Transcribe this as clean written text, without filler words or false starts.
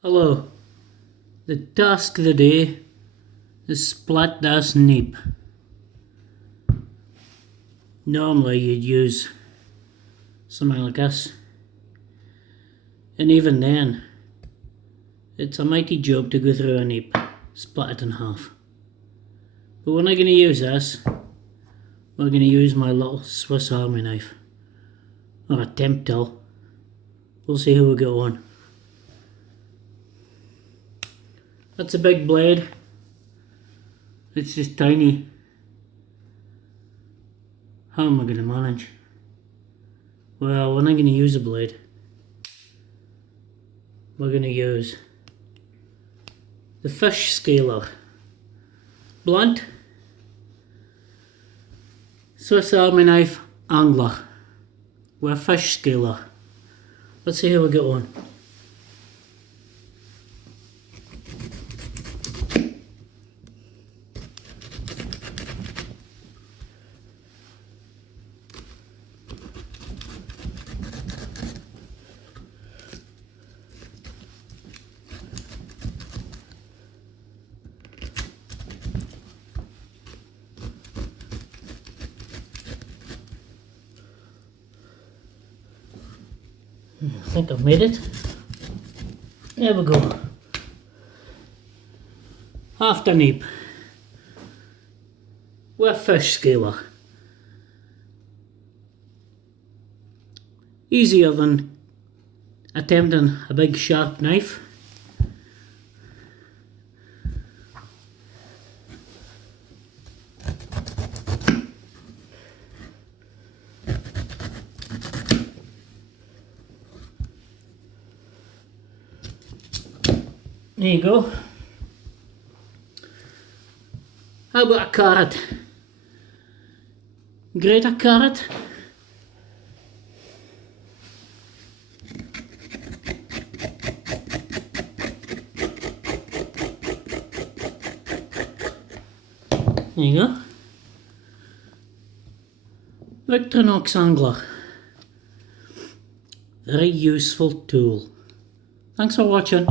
Hello, the task of the day is split this neep. Normally you'd use something like this, and even then it's a mighty job to go through a neep, split it in half. But we're not going to use this, we're going to use my little Swiss Army knife, or attempt to. We'll see how we get on. That's a big blade. It's just tiny. How am I going to manage? Well, we're not going to use a blade. We're going to use the fish scaler. Blunt. Swiss Army knife angler. With a fish scaler. Let's see how we get on. I think I've made it. There we go. Half the neep. With a fish scaler. Easier than attempting a big sharp knife. There you go. How about a carrot? Grate a carrot. There you go. Victorinox Angler. Very useful tool. Thanks for watching.